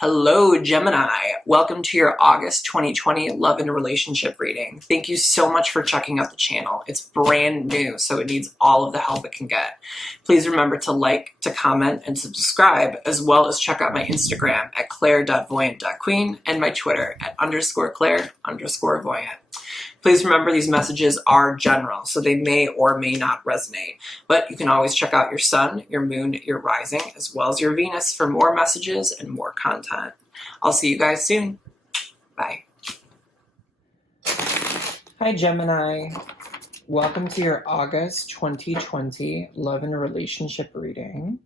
Hello, Gemini. Welcome to your August 2020 love and relationship reading. Thank you so much for checking out the channel. It's brand new, so it needs all of the help it can get. Please remember to like, to comment, and subscribe, as well as check out my Instagram at claire.voyant.queen and my Twitter at _claire_voyant. Please remember these messages are general, so they may or may not resonate, but you can always check out your sun, your moon, your rising, as well as your Venus for more messages and more content. I'll see you guys soon. Bye. Hi, Gemini. Welcome to your August 2020 love and relationship reading.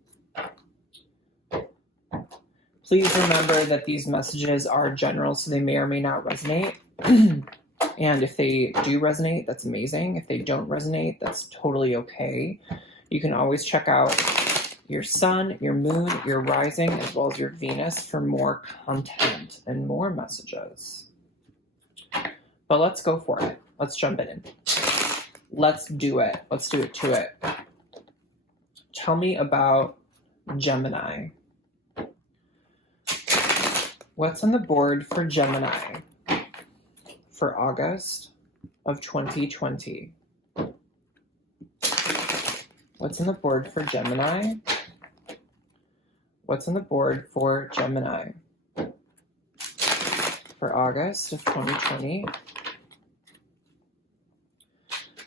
Please remember that these messages are general, so they may or may not resonate. And if they do resonate, that's amazing. If they don't resonate, that's totally okay. You can always check out your sun, your moon, your rising, as well as your Venus for more content and more messages. But let's go for it. Let's jump in. Let's do it. Let's do it to it. Tell me about Gemini. What's on the board for Gemini for August of 2020? What's on the board for Gemini? What's on the board for Gemini for August of 2020?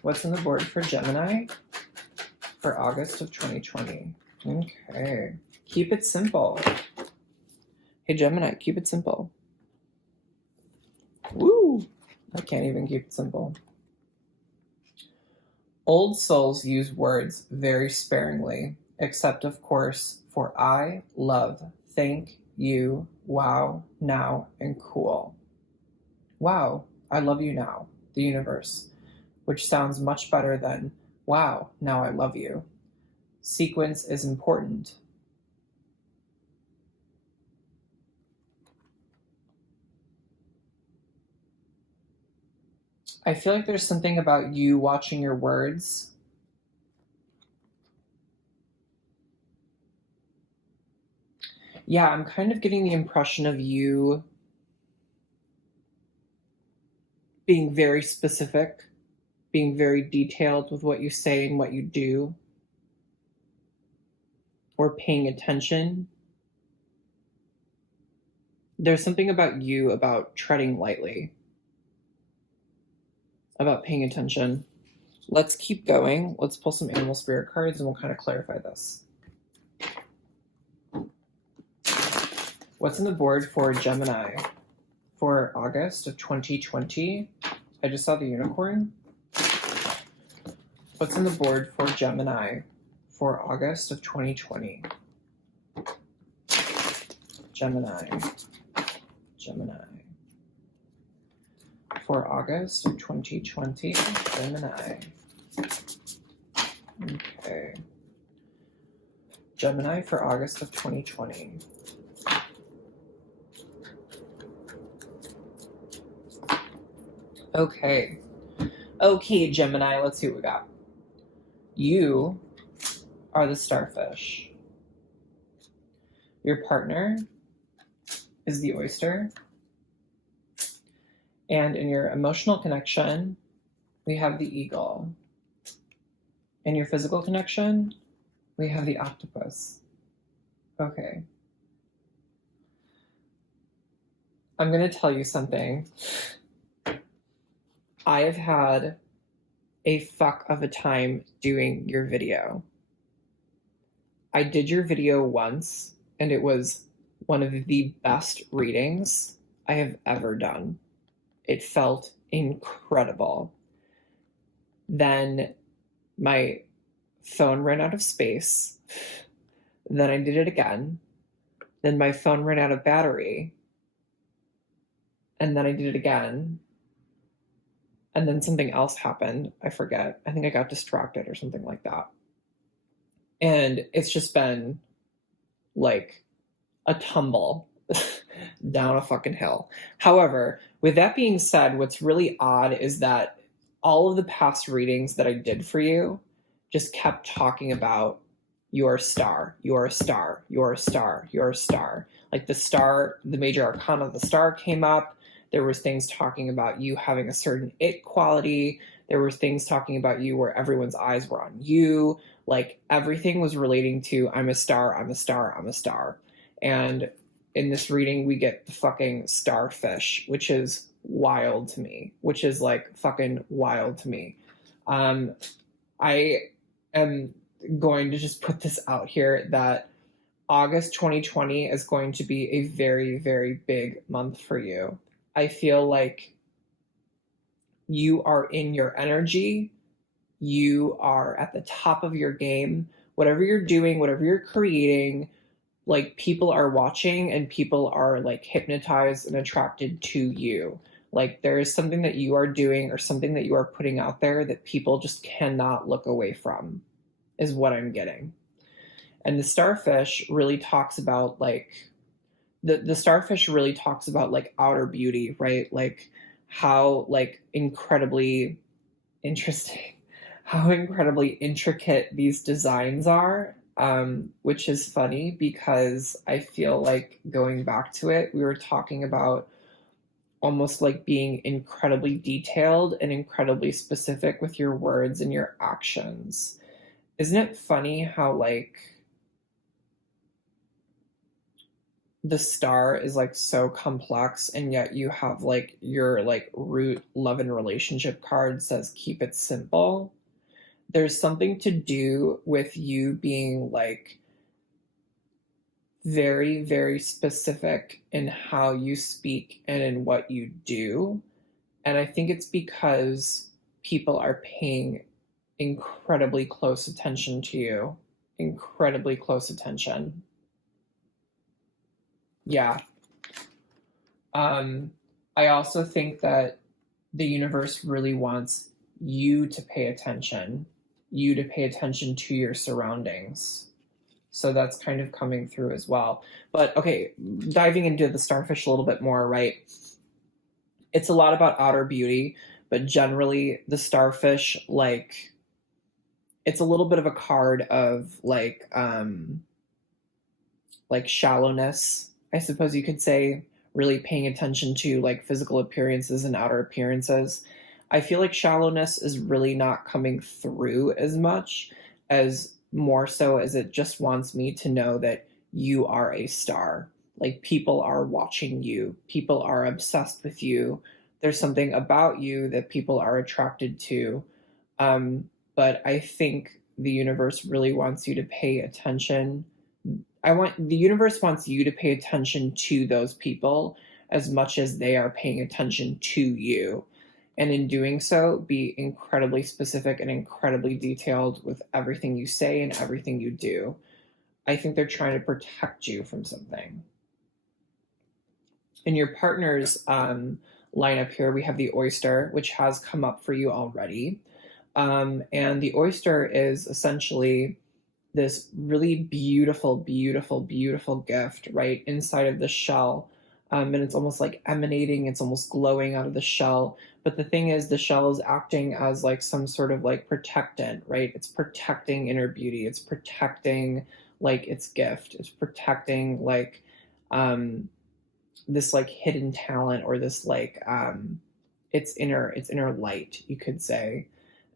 What's on the board for Gemini for August of 2020? Okay. Keep it simple. Hey, Gemini, keep it simple. Woo! I can't even keep it simple. Old souls use words very sparingly, except, of course, for I, love, thank, you, wow, now, and cool. Wow, I love you now, the universe, which sounds much better than wow, now I love you. Sequence is important. I feel like there's something about you watching your words. Yeah, I'm kind of getting the impression of you being very specific, being very detailed with what you say and what you do, or paying attention. There's something about you about treading lightly, about paying attention. Let's keep going. Let's pull some animal spirit cards and we'll kind of clarify this. What's on the board for Gemini for August of 2020? I just saw the unicorn. What's on the board for Gemini for August of 2020? Gemini. For August of 2020, Gemini. Okay. Gemini for August of 2020. Okay. Okay, Gemini, let's see what we got. You are the starfish. Your partner is the oyster. And in your emotional connection, we have the eagle. In your physical connection, we have the octopus. Okay. I'm going to tell you something. I have had a fuck of a time doing your video. I did your video once, and it was one of the best readings I have ever done. It felt incredible. Then my phone ran out of space. Then I did it again. Then my phone ran out of battery. And then I did it again. And then something else happened. I forget. I think I got distracted or something like that. And it's just been like a tumble down a fucking hill. However, with that being said, what's really odd is that all of the past readings that I did for you just kept talking about You are a star. You are a star. You are a star. You are a star. Like the star, the major arcana of the star came up. There was things talking about you having a certain it quality. There was things talking about you where everyone's eyes were on you. Like everything was relating to I'm a star, I'm a star, I'm a star. And in this reading, we get the fucking starfish, which is wild to me, which is like fucking wild to me. I am going to just put this out here that August 2020 is going to be a very, very big month for you. I feel like you are in your energy. You are at the top of your game. Whatever you're doing, whatever you're creating, like people are watching and people are like hypnotized and attracted to you. Like there is something that you are doing or something that you are putting out there that people just cannot look away from, is what I'm getting. And the starfish really talks about like the starfish really talks about like outer beauty, right? Like how like incredibly interesting, how incredibly intricate these designs are, which is funny because I feel like going back to it, we were talking about almost like being incredibly detailed and incredibly specific with your words and your actions. Isn't it funny how like the star is like so complex and yet you have like your like root love and relationship card says keep it simple? There's something to do with you being like very, very specific in how you speak and in what you do. And I think it's because people are paying incredibly close attention to you. Incredibly close attention. Yeah. I also think that the universe really wants you to pay attention, you to pay attention to your surroundings. So that's kind of coming through as well. But okay, diving into the starfish a little bit more, right? It's a lot about outer beauty, but generally the starfish, like, it's a little bit of a card of like shallowness, I suppose you could say, really paying attention to like physical appearances and outer appearances. I feel like shallowness is really not coming through as much as more so as it just wants me to know that you are a star. Like people are watching you, people are obsessed with you. There's something about you that people are attracted to. But I think the universe really wants you to pay attention. The universe wants you to pay attention to those people as much as they are paying attention to you. And in doing so, be incredibly specific and incredibly detailed with everything you say and everything you do. I think they're trying to protect you from something. In your partner's lineup here, we have the Oyster, which has come up for you already. And the Oyster is essentially this really beautiful, beautiful, beautiful gift right inside of the shell. And it's almost like emanating, it's almost glowing out of the shell. But the thing is, the shell is acting as like some sort of like protectant, right? It's protecting inner beauty. It's protecting like its gift. It's protecting like this like hidden talent or this like its inner light, you could say.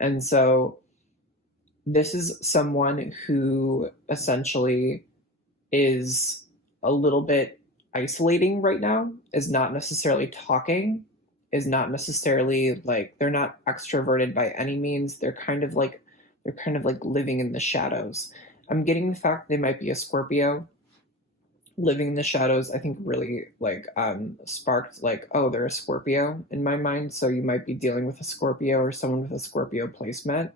And so this is someone who essentially is a little bit isolating right now, is not necessarily talking, is not necessarily like they're not extroverted by any means. They're kind of like living in the shadows. I'm getting the fact they might be a Scorpio. Living in the shadows, I think really like sparked like, oh, they're a Scorpio in my mind. So you might be dealing with a Scorpio or someone with a Scorpio placement.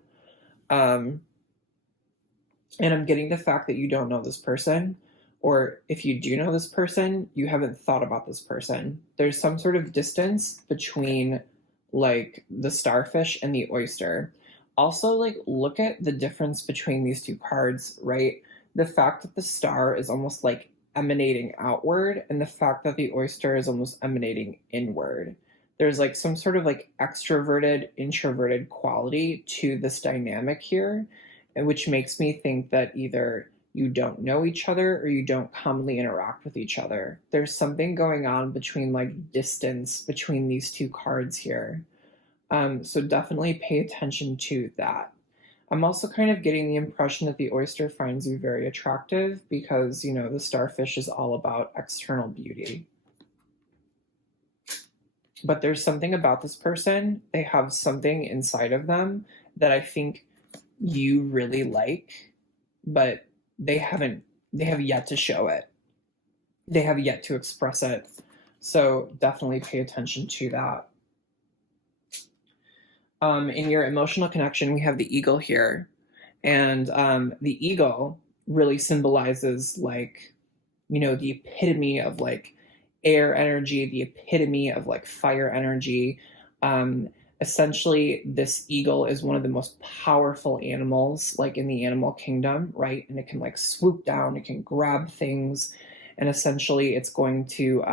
And I'm getting the fact that you don't know this person, or if you do know this person, you haven't thought about this person. There's some sort of distance between like the starfish and the oyster. Also, like look at the difference between these two cards, right? The fact that the star is almost like emanating outward, and the fact that the oyster is almost emanating inward. There's like some sort of like extroverted, introverted quality to this dynamic here. which makes me think that either you don't know each other or you don't commonly interact with each other. There's something going on between like distance between these two cards here. So definitely pay attention to that. I'm also kind of getting the impression that the oyster finds you very attractive because, you know, the starfish is all about external beauty. But there's something about this person, they have something inside of them that I think you really like, but they have yet to show it. They have yet to express it. So definitely pay attention to that. In your emotional connection, we have the eagle here. And the eagle really symbolizes like, you know, the epitome of like air energy, the epitome of like fire energy. Essentially, this eagle is one of the most powerful animals like in the animal kingdom, right? And it can like swoop down, it can grab things, and essentially it's going to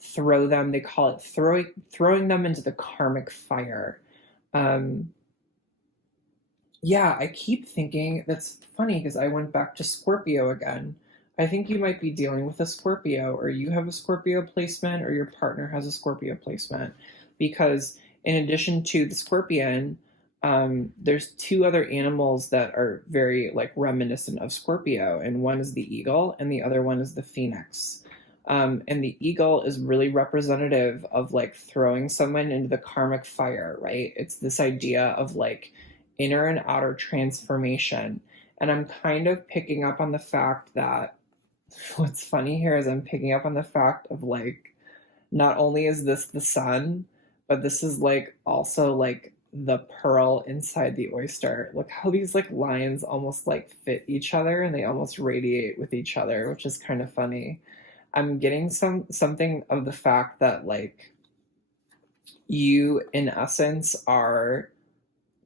throw them. They call it throwing them into the karmic fire. Yeah, I keep thinking that's funny because I went back to Scorpio again. I think you might be dealing with a Scorpio, or you have a Scorpio placement, or your partner has a Scorpio placement. Because in addition to the scorpion, there's two other animals that are very like reminiscent of Scorpio, and one is the eagle, and the other one is the phoenix. And the eagle is really representative of like throwing someone into the karmic fire, right? It's this idea of like inner and outer transformation. And I'm kind of picking up on the fact that what's funny here is I'm picking up on the fact of like, not only is this the sun, but this is like also like the pearl inside the oyster. Look how these like lines almost like fit each other and they almost radiate with each other, which is kind of funny. I'm getting something of the fact that like you in essence are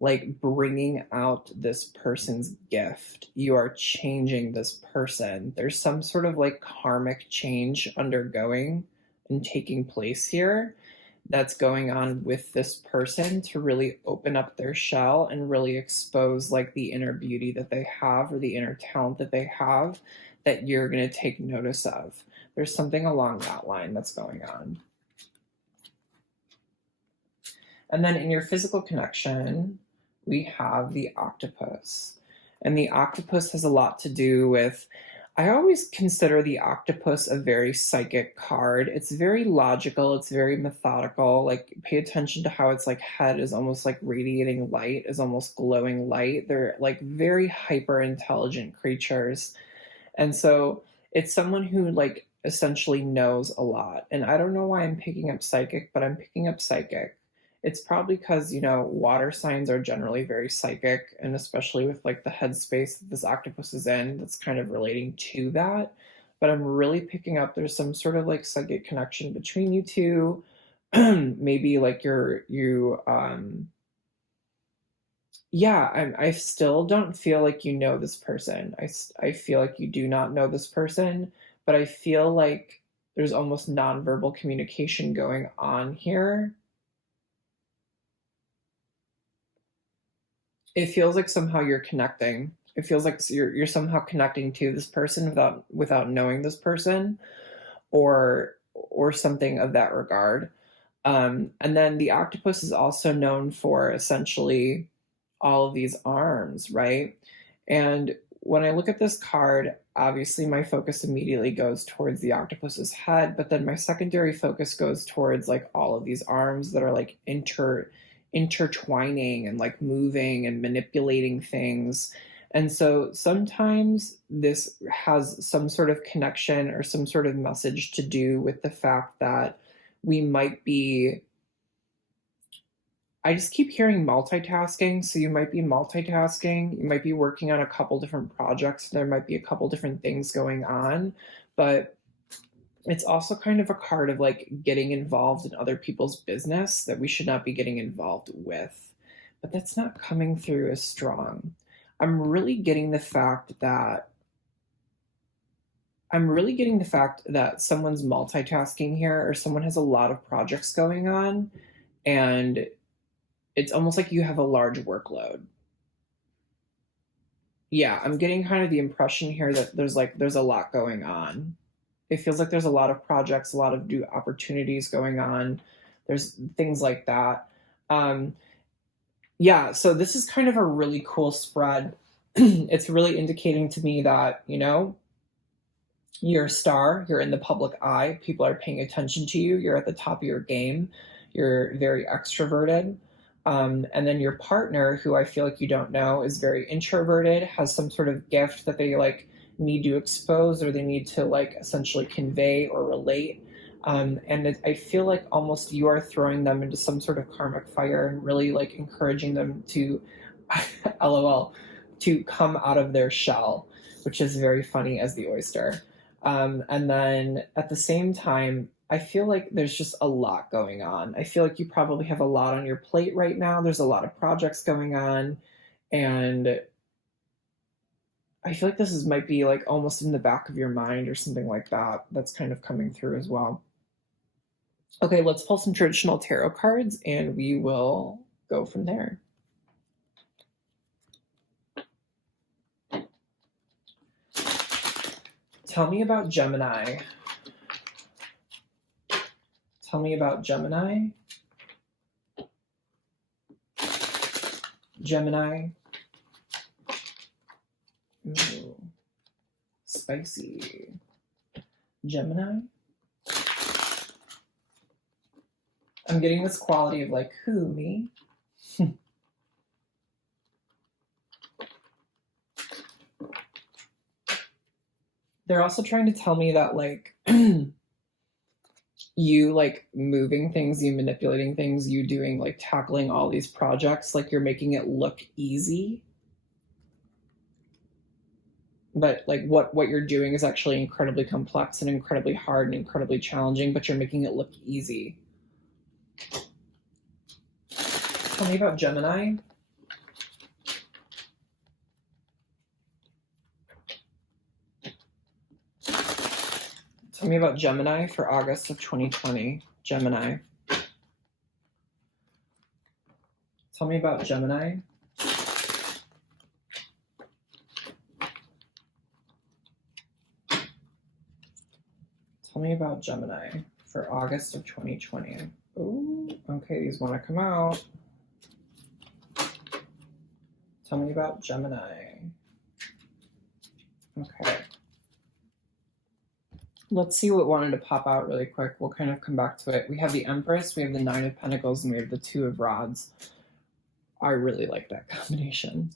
like bringing out this person's gift. You are changing this person. There's some sort of like karmic change undergoing and taking place here that's going on with this person to really open up their shell and really expose like the inner beauty that they have or the inner talent that they have that you're going to take notice of. There's something along that line that's going on. And then in your physical connection, we have the octopus. And the octopus has a lot to do with, I always consider the octopus a very psychic card. It's very logical, it's very methodical. Like pay attention to how its like head is almost like radiating light, is almost glowing light. They're like very hyper intelligent creatures. And so it's someone who like essentially knows a lot. And I don't know why I'm picking up psychic, but I'm picking up psychic. It's probably because, you know, water signs are generally very psychic, and especially with like the headspace that this octopus is in, that's kind of relating to that. But I'm really picking up there's some sort of like psychic connection between you two. Maybe like I still don't feel like you know this person. I feel like you do not know this person, but I feel like there's almost nonverbal communication going on here. It feels like somehow you're connecting. It feels like you're somehow connecting to this person without knowing this person, or something of that regard. And then the octopus is also known for essentially all of these arms, right? And when I look at this card, obviously my focus immediately goes towards the octopus's head, but then my secondary focus goes towards like all of these arms that are like intertwining and like moving and manipulating things. And so sometimes this has some sort of connection or some sort of message to do with the fact that we might be, I just keep hearing multitasking. So you might be multitasking, you might be working on a couple different projects, there might be a couple different things going on, but it's also kind of a card of like getting involved in other people's business that we should not be getting involved with. But that's not coming through as strong. I'm really getting the fact that someone's multitasking here, or someone has a lot of projects going on, and it's almost like you have a large workload. yeah, I'm getting kind of the impression here that there's a lot going on. It feels like there's a lot of projects, a lot of new opportunities going on. There's things like that. Um, yeah, so this is kind of a really cool spread. It's really indicating to me that, you know, you're a star, you're in the public eye, people are paying attention to you, you're at the top of your game, you're very extroverted. And then your partner, who I feel like you don't know, is very introverted, has some sort of gift that they like need to expose or they need to like essentially convey or relate. And I feel like almost you are throwing them into some sort of karmic fire and really like encouraging them to, lol, to come out of their shell, which is very funny as the oyster. And then at the same time, I feel like there's just a lot going on. I feel like you probably have a lot on your plate right now. There's a lot of projects going on. And I feel like might be like almost in the back of your mind or something like that. That's kind of coming through as well. Okay, let's pull some traditional tarot cards and we will go from there. Tell me about Gemini. Tell me about Gemini. Gemini. Ooh, spicy. Gemini. I'm getting this quality of like, who, me? They're also trying to tell me that like you like moving things, you manipulating things, you doing like tackling all these projects, like you're making it look easy. But like what you're doing is actually incredibly complex and incredibly hard and incredibly challenging, but you're making it look easy. Tell me about Gemini. Tell me about Gemini for August of 2020. Gemini. Tell me about Gemini. Tell me about Gemini for August of 2020. Ooh, okay, these want to come out. Tell me about Gemini. Okay. Let's see what wanted to pop out really quick. We'll kind of come back to it. We have the Empress, we have the Nine of Pentacles, and we have the Two of Rods. I really like that combination.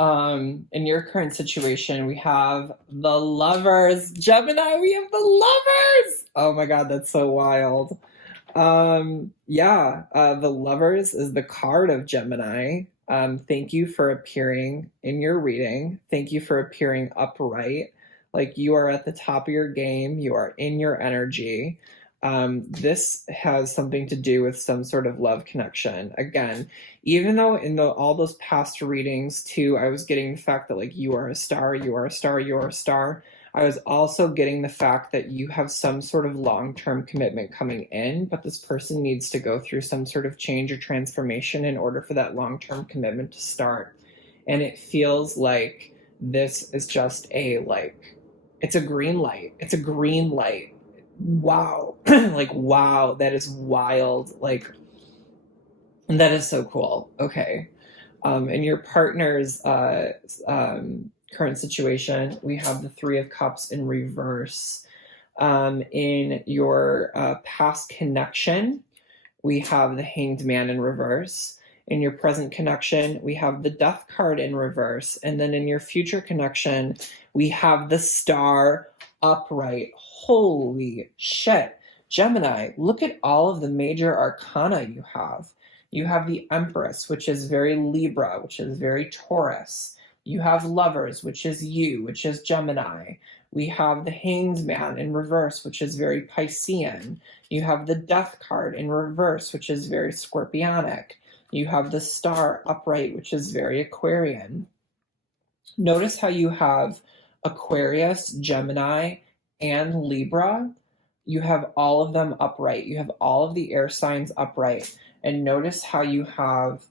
In your current situation, we have the Lovers. Gemini, we have the Lovers! Oh my god, that's so wild. The Lovers is the card of Gemini. Thank you for appearing in your reading. Thank you for appearing upright. Like you are at the top of your game. You are in your energy. This has something to do with some sort of love connection. Again, even though in all those past readings too, I was getting the fact that like you are a star, you are a star, you are a star. I was also getting the fact that you have some sort of long-term commitment coming in, but this person needs to go through some sort of change or transformation in order for that long-term commitment to start. And it feels like this is just it's a green light. It's a green light. Wow. Like, wow, that is wild. Like, that is so cool. Okay. In your partner's current situation, we have the Three of Cups in reverse. In your past connection, we have the Hanged Man in reverse. In your present connection, we have the Death card in reverse. And then in your future connection, we have the Star upright. Holy shit. Gemini, look at all of the major arcana you have. You have the Empress, which is very Libra, which is very Taurus. You have Lovers, which is you, which is Gemini. We have the Hanged Man in reverse, which is very Piscean. You have the Death card in reverse, which is very Scorpionic. You have the Star upright, which is very Aquarian. Notice how you have Aquarius, Gemini, and Libra. You have all of them upright. You have all of the air signs upright. And notice how you have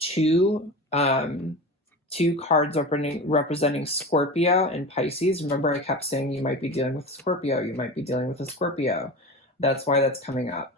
two 2 cards representing Scorpio and Pisces. Remember, I kept saying you might be dealing with Scorpio. You might be dealing with a Scorpio. That's why that's coming up.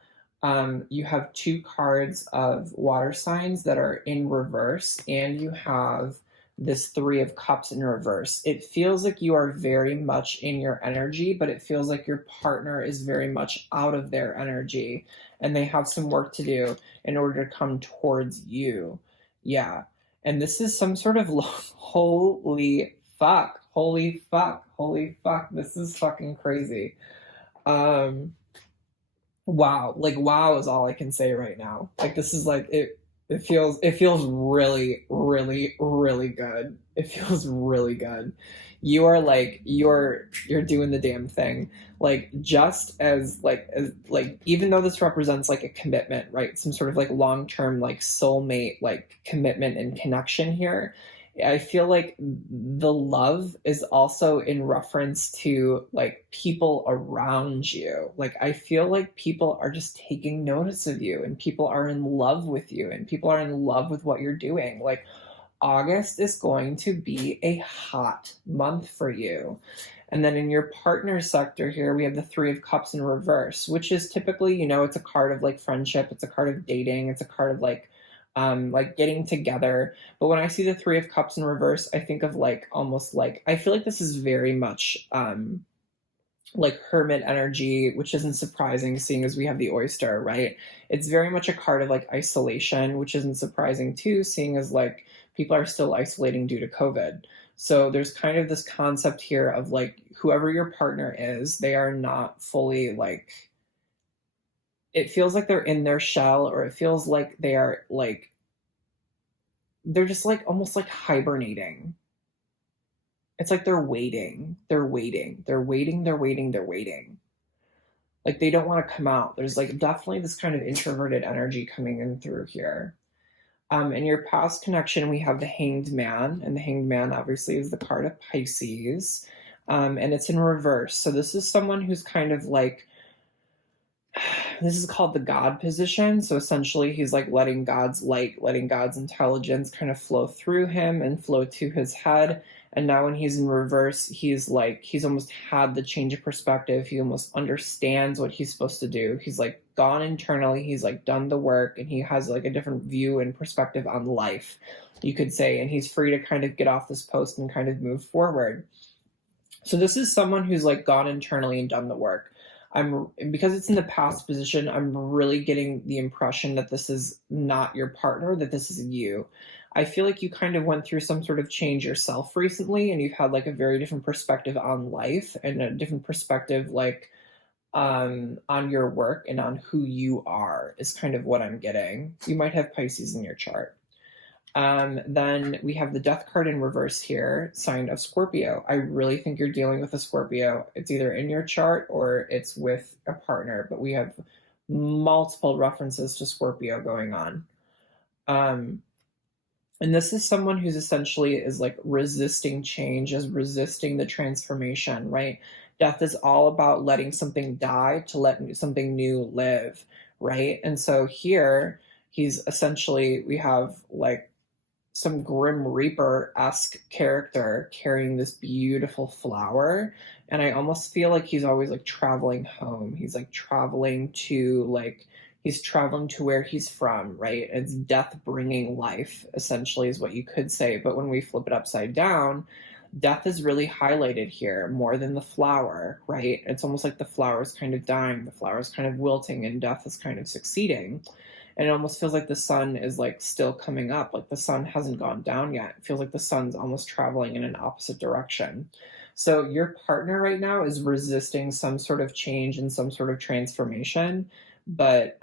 You have 2 cards of water signs that are in reverse, and you have this 3 of Cups in reverse. It feels like you are very much in your energy, but it feels like your partner is very much out of their energy, and they have some work to do in order to come towards you. Yeah. And this is some sort of holy fuck, holy fuck, holy fuck. This is fucking crazy. Wow. Like, wow is all I can say right now. Like, this is like, it feels really, really, really good. It feels really good. You are like, you're doing the damn thing. Like, just as even though this represents like a commitment, right? Some sort of like long-term, like soulmate, like commitment and connection here. I feel like the love is also in reference to like people around you. Like, I feel like people are just taking notice of you, and people are in love with you, and people are in love with what you're doing. Like, August is going to be a hot month for you. And then in your partner sector here, we have the 3 of Cups in reverse, which is typically, it's a card of like friendship. It's a card of dating. It's a card of like getting together. But when I see the 3 of Cups in reverse, I think of like almost like, I feel like this is very much like hermit energy, which isn't surprising seeing as we have the Oyster, right? It's very much a card of like isolation, which isn't surprising too, seeing as like people are still isolating due to COVID. So there's kind of this concept here of like whoever your partner is, they are not fully like, it feels like they're in their shell, or it feels like they are like, they're just like almost like hibernating. It's like they're waiting. Like, they don't want to come out. There's like definitely this kind of introverted energy coming in through here. In your past connection, we have the Hanged Man, and the Hanged Man obviously is the card of Pisces, and it's in reverse. So this is someone who's kind of like, this is called the God position. So essentially, he's like letting God's light, letting God's intelligence kind of flow through him and flow to his head. And now when he's in reverse, he's almost had the change of perspective. He almost understands what he's supposed to do. He's like gone internally. He's like done the work, and he has like a different view and perspective on life, you could say. And he's free to kind of get off this post and kind of move forward. So this is someone who's like gone internally and done the work. Because it's in the past position, I'm really getting the impression that this is not your partner, that this is you. I feel like you kind of went through some sort of change yourself recently, and you've had like a very different perspective on life and a different perspective like on your work and on who you are is kind of what I'm getting. You might have Pisces in your chart. Then we have the Death card in reverse here, sign of Scorpio. I really think you're dealing with a Scorpio. It's either in your chart or it's with a partner, but we have multiple references to Scorpio going on. And this is someone who's essentially is like resisting change, is resisting the transformation, right? Death is all about letting something die to let something new live, right? And so here he's essentially, we have like some Grim Reaper-esque character carrying this beautiful flower. And I almost feel like he's always like traveling home. He's like traveling to where he's from, right? It's death bringing life, essentially, is what you could say. But when we flip it upside down, death is really highlighted here more than the flower, right? It's almost like the flower is kind of dying, the flower is kind of wilting, and death is kind of succeeding. And it almost feels like the sun is like still coming up, like the sun hasn't gone down yet. It feels like the sun's almost traveling in an opposite direction. So your partner right now is resisting some sort of change and some sort of transformation, but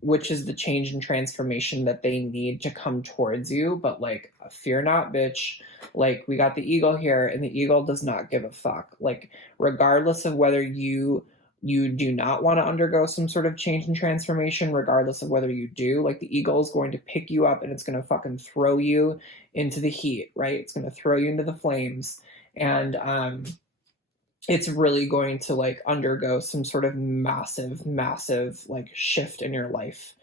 which is the change and transformation that they need to come towards you. But like, fear not, bitch. Like, we got the eagle here, and the eagle does not give a fuck. Like, regardless of whether you do not want to undergo some sort of change and transformation, regardless of whether you do, like, the eagle is going to pick you up and it's going to fucking throw you into the heat, right? It's going to throw you into the flames. And it's really going to like undergo some sort of massive like shift in your life.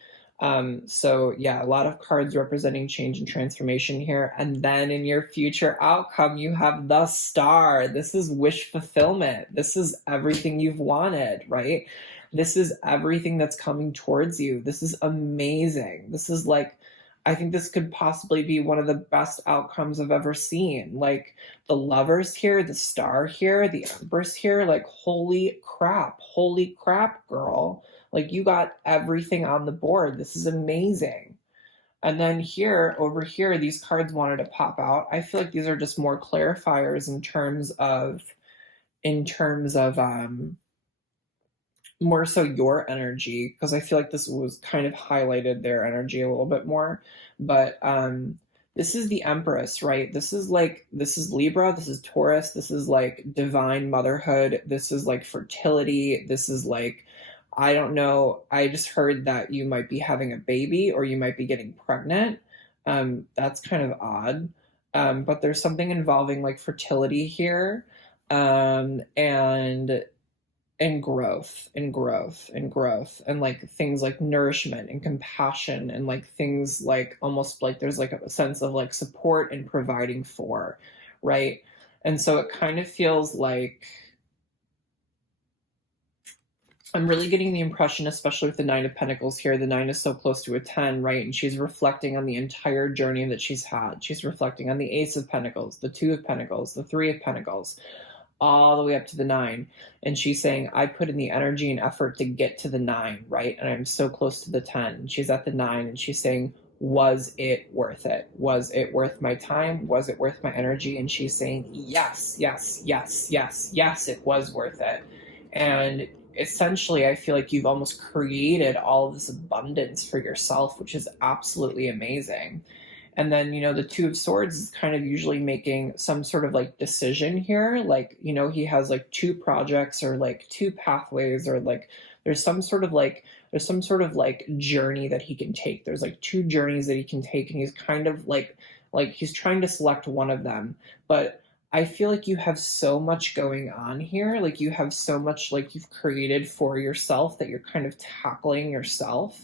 So yeah, a lot of cards representing change and transformation here. And then in your future outcome, you have the Star. This is wish fulfillment. This is everything you've wanted, right? This is everything that's coming towards you. This is amazing. This is like, I think this could possibly be one of the best outcomes I've ever seen. Like the Lovers here, the Star here, the Empress here, like holy crap, girl. Like you got everything on the board. This is amazing. And then here, over here, these cards wanted to pop out. I feel like these are just more clarifiers in terms of more so your energy, because I feel like this was kind of highlighted their energy a little bit more. But this is the Empress, right? This is Libra, this is Taurus, this is like divine motherhood, this is like fertility, this is like, I don't know, I just heard that you might be having a baby or you might be getting pregnant. That's kind of odd. But there's something involving like fertility here. And like things like nourishment and compassion and like things like almost like there's like a sense of like support and providing for, right? And so it kind of feels like I'm really getting the impression, especially with the Nine of Pentacles here, the nine is so close to a 10, right? And she's reflecting on the entire journey that she's had. She's reflecting on the Ace of Pentacles, the Two of Pentacles, the Three of Pentacles, all the way up to the 9. And she's saying, I put in the energy and effort to get to the 9, right? And I'm so close to the 10. And she's at the 9 and she's saying, was it worth it? Was it worth my time? Was it worth my energy? And she's saying, yes, yes, yes, yes, yes, it was worth it. And essentially, I feel like you've almost created all of this abundance for yourself, which is absolutely amazing. And then, you know, the Two of Swords is kind of usually making some sort of like decision here. Like, you know, he has like two projects or like two pathways or like there's some sort of like journey that he can take. There's like two journeys that he can take and he's kind of like he's trying to select one of them. But I feel like you have so much going on here. Like you have so much like you've created for yourself that you're kind of tackling yourself.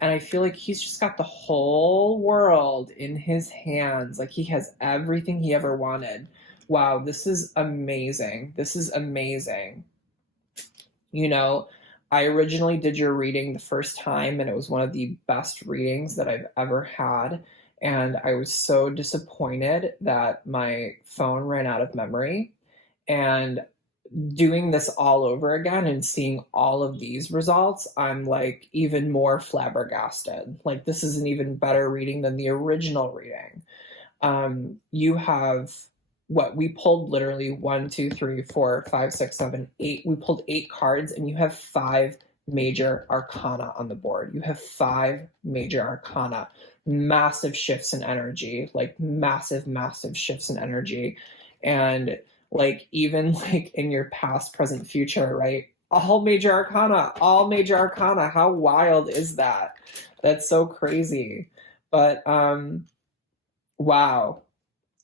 And I feel like he's just got the whole world in his hands. Like he has everything he ever wanted. Wow, this is amazing. This is amazing. You know, I originally did your reading the first time, and it was one of the best readings that I've ever had. And I was so disappointed that my phone ran out of memory. And doing this all over again and seeing all of these results, I'm like even more flabbergasted. Like this is an even better reading than the original reading. You have what we pulled literally 1, 2, 3, 4, 5, 6, 7, 8. We pulled 8 cards and you have 5 major arcana on the board. You have 5 major arcana. Massive shifts in energy, like massive shifts in energy. And like even like in your past, present, future, right? All major arcana. How wild is that? That's so crazy. But wow,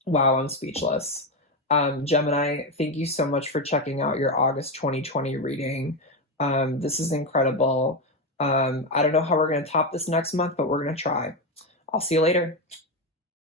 I'm speechless. Gemini, thank you so much for checking out your August 2020 reading. This is incredible. I don't know how we're going to top this next month, but we're going to try. I'll see you later.